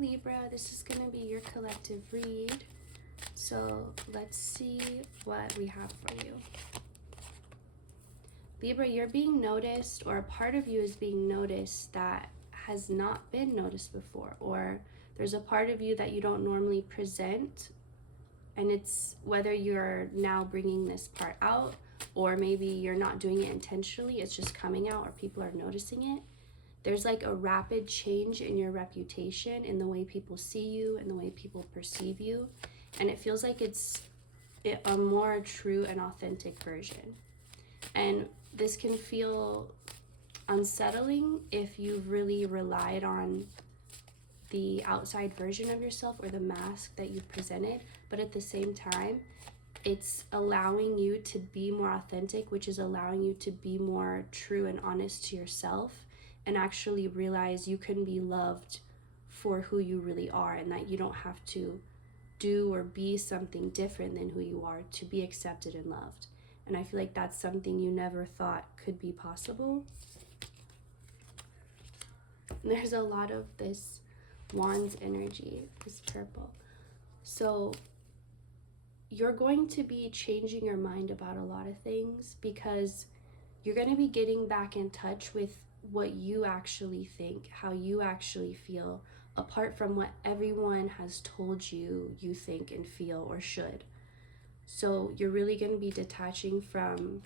Libra, this is going to be your collective read. So let's see what we have for you. Libra, you're being noticed, or a part of you is being noticed that has not been noticed before, or there's a part of you that you don't normally present, and it's whether you're now bringing this part out, or maybe you're not doing it intentionally, it's just coming out, or people are noticing it. There's like a rapid change in your reputation, in the way people see you, and the way people perceive you, and it feels like it's a more true and authentic version. And this can feel unsettling if you've really relied on the outside version of yourself or the mask that you've presented, but at the same time, it's allowing you to be more authentic, which is allowing you to be more true and honest to yourself, and actually realize you can be loved for who you really are, and that you don't have to do or be something different than who you are to be accepted and loved. And I feel like that's something you never thought could be possible. And there's a lot of this Wands energy, this purple. So you're going to be changing your mind about a lot of things, because you're going to be getting back in touch with what you actually think, how you actually feel, apart from what everyone has told you you think and feel or should. So you're really going to be detaching from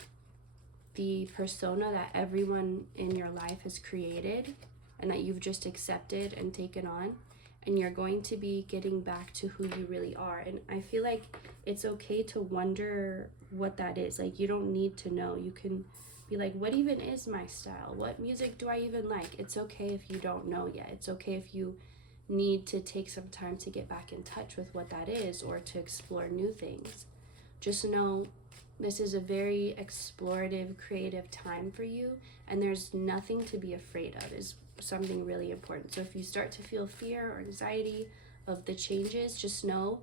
the persona that everyone in your life has created and that you've just accepted and taken on. And you're going to be getting back to who you really are. And I feel like it's okay to wonder what that is. Like, you don't need to know. You can be like, what even is my style? What music do I even like? It's okay if you don't know yet. It's okay if you need to take some time to get back in touch with what that is, or to explore new things. Just know this is a very explorative, creative time for you, and there's nothing to be afraid of, is something really important. So if you start to feel fear or anxiety of the changes, just know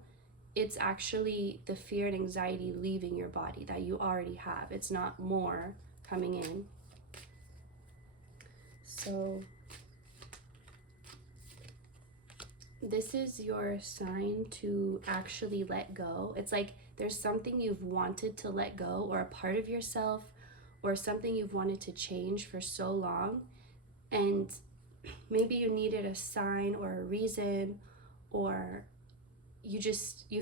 it's actually the fear and anxiety leaving your body that you already have. It's not more coming in. So this is your sign to actually let go. It's like there's something you've wanted to let go, or a part of yourself, or something you've wanted to change for so long, and maybe you needed a sign or a reason, or you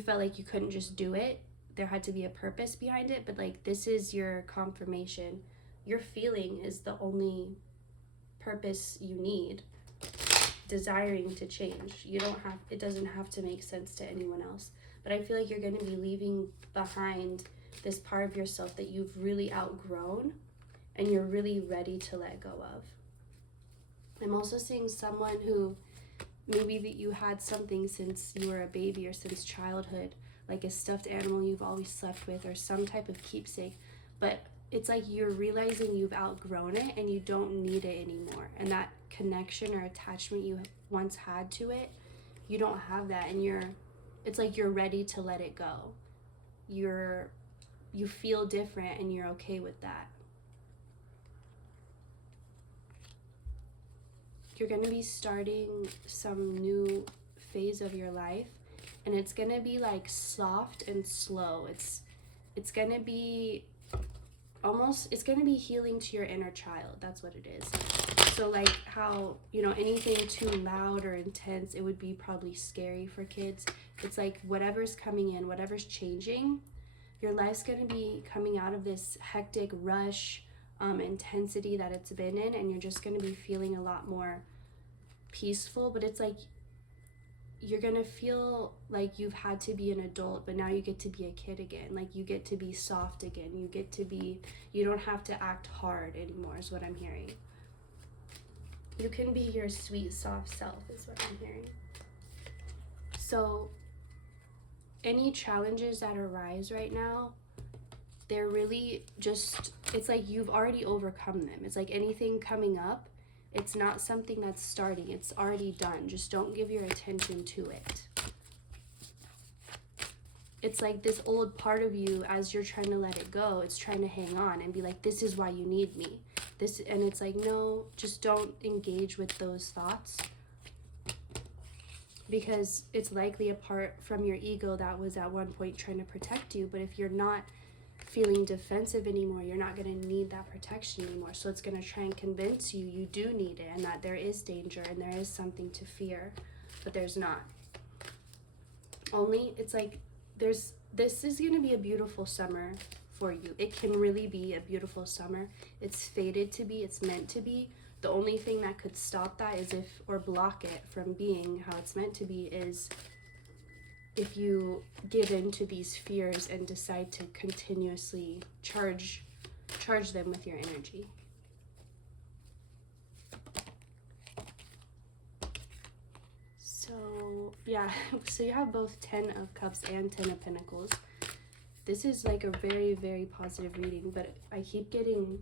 felt like you couldn't just do it. There had to be a purpose behind it, but like, this is your confirmation. Your feeling is the only purpose you need. Desiring to change. It doesn't have to make sense to anyone else. But I feel like you're going to be leaving behind this part of yourself that you've really outgrown and you're really ready to let go of. I'm also seeing someone who maybe that you had something since you were a baby or since childhood, like a stuffed animal you've always slept with, or some type of keepsake, but it's like you're realizing you've outgrown it and you don't need it anymore. And that connection or attachment you once had to it, you don't have that, and it's like you're ready to let it go. You feel different and you're okay with that. You're going to be starting some new phase of your life, and it's going to be like soft and slow. It's going to be it's going to be healing to your inner child. That's what it is. So like how, anything too loud or intense, it would be probably scary for kids. It's like whatever's coming in, whatever's changing, your life's going to be coming out of this hectic rush, intensity that it's been in, and you're just going to be feeling a lot more peaceful. But it's like you're going to feel like you've had to be an adult, but now you get to be a kid again. Like, you get to be soft again. You don't have to act hard anymore, is what I'm hearing. You can be your sweet, soft self, is what I'm hearing. So any challenges that arise right now, they're really just, it's like you've already overcome them. It's like anything coming up, it's not something that's starting. It's already done. Just don't give your attention to it. It's like this old part of you, as you're trying to let it go, it's trying to hang on and be like, this is why you need me. And it's like, no, just don't engage with those thoughts. because it's likely a part from your ego that was at one point trying to protect you. But if you're not feeling defensive anymore, you're not going to need that protection anymore. So it's going to try and convince you you do need it, and that there is danger and there is something to fear, but there's not. Only it's like this is going to be a beautiful summer for you. It can really be a beautiful summer. It's fated to be, it's meant to be. The only thing that could stop that is or block it from being how it's meant to be, is if you give in to these fears and decide to continuously charge them with your energy. So yeah, so you have both 10 of Cups and 10 of Pentacles. This is like a very, very positive reading, but I keep getting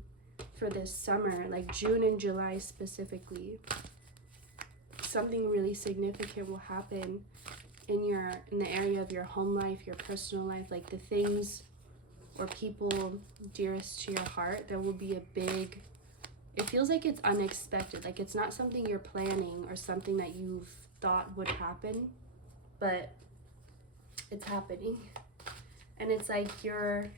for this summer, like June and July specifically, something really significant will happen in the area of your home life, your personal life, like the things or people dearest to your heart. There will be a big, it feels like it's unexpected, like it's not something you're planning or something that you've thought would happen, but it's happening. And it's like you're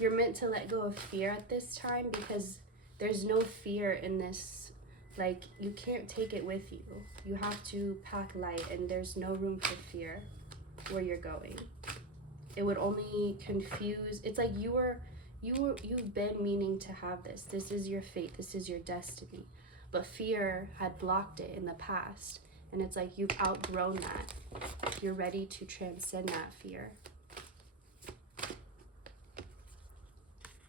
meant to let go of fear at this time, because there's no fear in this. Like, you can't take it with you. You have to pack light, and there's no room for fear where you're going. It would only confuse. It's like you've been meaning to have this. This is your fate. This is your destiny. But fear had blocked it in the past. And it's like you've outgrown that. You're ready to transcend that fear.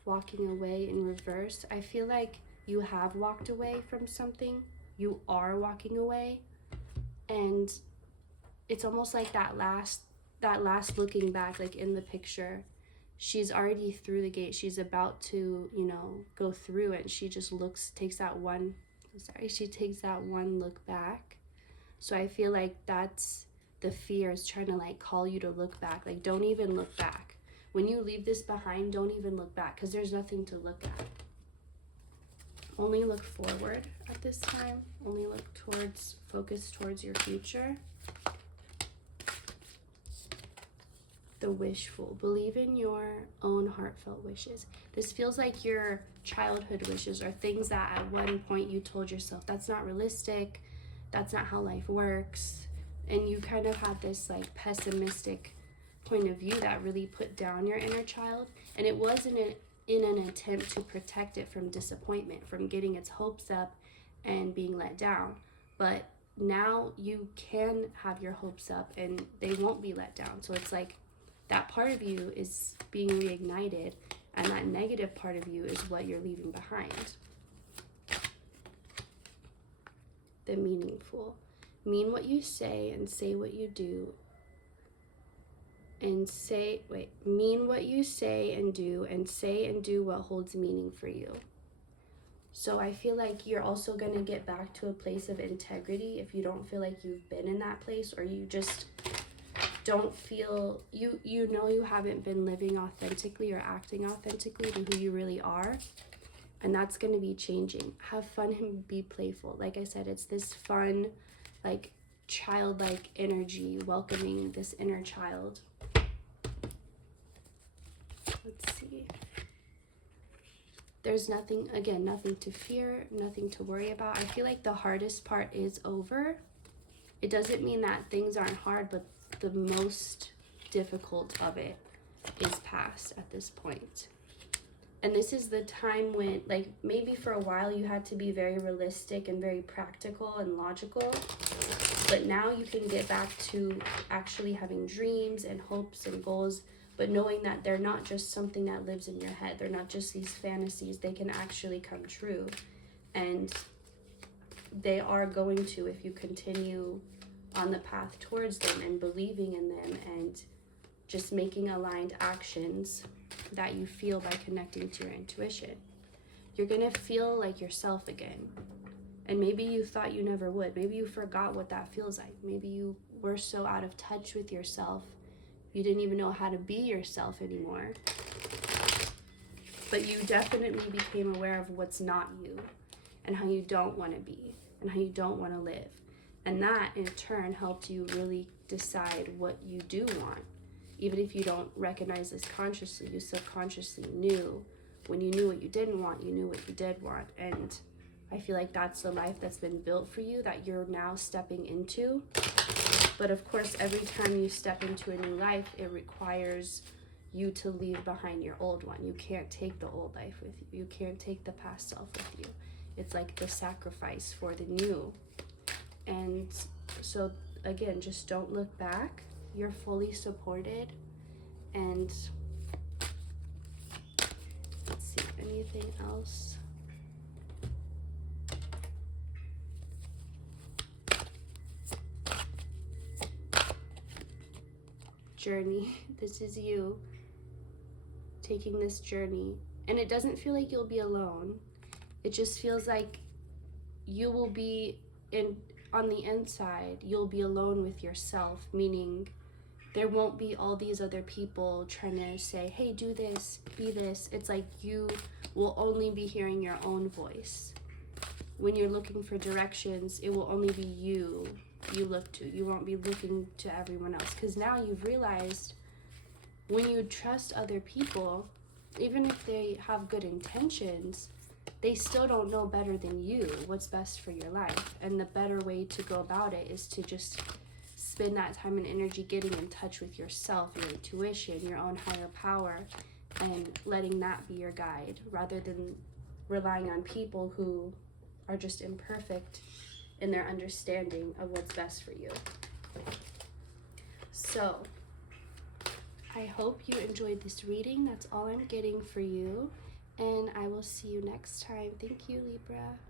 Walking away in reverse. I feel like you have walked away from something. You are walking away. And it's almost like that last looking back, like in the picture. She's already through the gate. She's about to, go through it. She just takes that one look back. So I feel like that's the fear, is trying to like call you to look back. Like, don't even look back. When you leave this behind, don't even look back, because there's nothing to look at. Only look forward at this time. Only focus towards your future. The wishful. Believe in your own heartfelt wishes. This feels like your childhood wishes, or things that at one point you told yourself, that's not realistic, that's not how life works. And you kind of had this like pessimistic point of view that really put down your inner child. And it was in an attempt to protect it from disappointment, from getting its hopes up and being let down. But now you can have your hopes up and they won't be let down. So it's like that part of you is being reignited, and that negative part of you is what you're leaving behind. The meaningful. Mean what you say and say what you do. Mean what you say and do what holds meaning for you. So I feel like you're also going to get back to a place of integrity if you don't feel like you've been in that place, or you just don't feel, you haven't been living authentically or acting authentically to who you really are. And that's going to be changing. Have fun and be playful. Like I said, it's this fun, like childlike energy, welcoming this inner child. Let's see. There's nothing to fear, nothing to worry about. I feel like the hardest part is over. It doesn't mean that things aren't hard, but the most difficult of it is past at this point. And this is the time when, like, maybe for a while you had to be very realistic and very practical and logical. But now you can get back to actually having dreams and hopes and goals, but knowing that they're not just something that lives in your head. They're not just these fantasies. They can actually come true. And they are going to, if you continue on the path towards them and believing in them and just making aligned actions that you feel by connecting to your intuition. You're going to feel like yourself again. And maybe you thought you never would. Maybe you forgot what that feels like. Maybe you were so out of touch with yourself, you didn't even know how to be yourself anymore. But you definitely became aware of what's not you, and how you don't want to be, and how you don't want to live. And that in turn helped you really decide what you do want. Even if you don't recognize this consciously, you subconsciously knew. When you knew what you didn't want, you knew what you did want. And I feel like that's the life that's been built for you that you're now stepping into. But of course, every time you step into a new life, it requires you to leave behind your old one. You can't take the old life with you. You can't take the past self with you. It's like the sacrifice for the new. And so again, just don't look back. You're fully supported. And let's see, anything else? Journey. This is you taking this journey. And it doesn't feel like you'll be alone. It just feels like you will be on the inside, you'll be alone with yourself, meaning there won't be all these other people trying to say, hey, do this, be this. It's like you will only be hearing your own voice. When you're looking for directions, it will only be you look to. You won't be looking to everyone else. Because now you've realized when you trust other people, even if they have good intentions, they still don't know better than you what's best for your life. And the better way to go about it is to just spend that time and energy getting in touch with yourself, your intuition, your own higher power, and letting that be your guide, rather than relying on people who are just imperfect in their understanding of what's best for you. So I hope you enjoyed this reading. That's all I'm getting for you. And I will see you next time. Thank you, Libra.